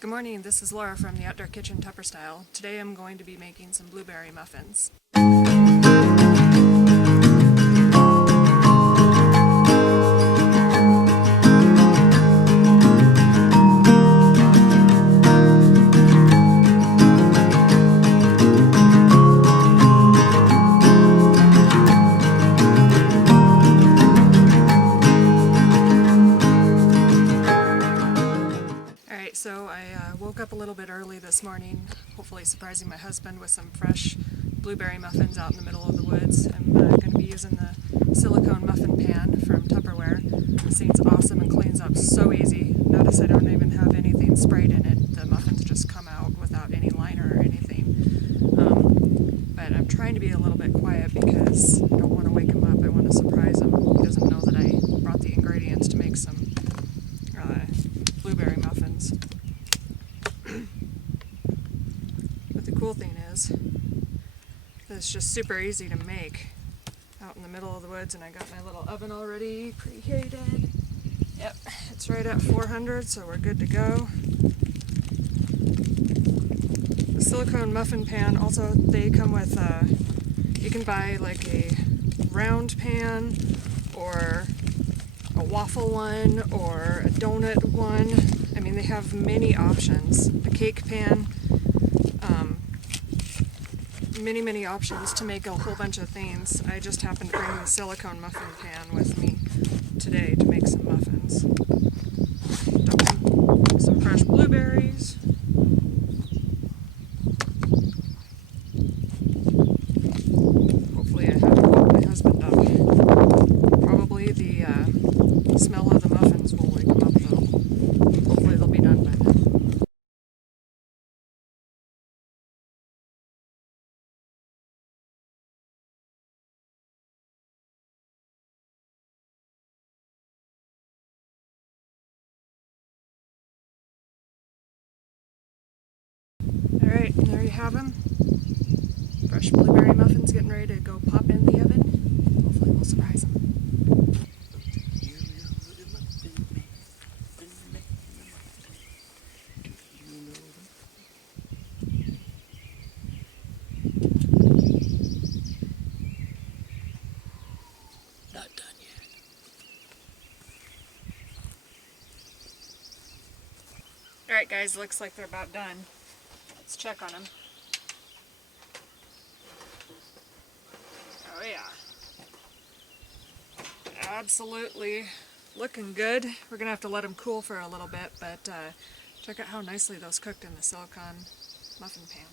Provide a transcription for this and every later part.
Good morning, this is Laura from the Outdoor Kitchen Tupper Style. Today I'm going to be making some blueberry muffins. So I woke up a little bit early this morning, hopefully surprising my husband with some fresh blueberry muffins out in the middle of the woods. I'm going to be using the silicone muffin pan from Tupperware. This thing's awesome and cleans up so easy. Notice I don't even have anything sprayed in it. The muffins just come out without any liner or anything. But I'm trying to be a little bit quiet because I don't want to wake him up. I want to surprise him. He doesn't know that I brought the ingredients to make some blueberry muffins. But the cool thing is that it's just super easy to make out in the middle of the woods, and I got my little oven already preheated. Yep, it's right at 400, so we're good to go. The silicone muffin pan, also they come with, you can buy like a round pan or a waffle one or a donut one. I mean, they have many options. A cake pan, many options to make a whole bunch of things. I just happened to bring the silicone muffin pan with me today to make some muffins. Some fresh blueberries. Hopefully I haven't woke my husband up. Probably the smell of the muffins will wake him up though. Hopefully they'll be done by then. Alright, there you have them. Fresh blueberry muffins getting ready to go pop in the oven. Hopefully we'll surprise them. Not done yet. Alright guys, looks like they're about done. Let's check on them. Oh yeah. Absolutely looking good. We're going to have to let them cool for a little bit, but check out how nicely those cooked in the silicone muffin pan.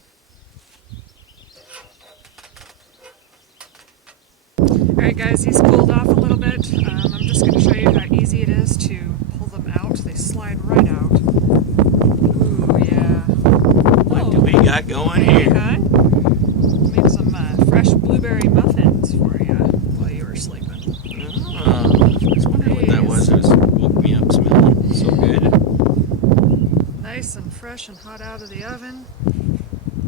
Alright guys, these cooled off a little bit. I'm just going to show you how easy it is to pull them out. They slide right out. Ooh, yeah. What do we got going here? Huh? Make some fresh blueberry muffins for you while you were sleeping. Oh, I was wondering what that was. It woke me up smelling so good. Nice and fresh and hot out of the oven.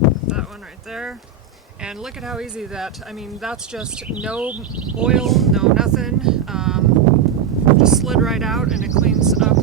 Got that one right there. And look at how easy that, I mean, that's just no oil, no nothing. Just slid right out and it cleans up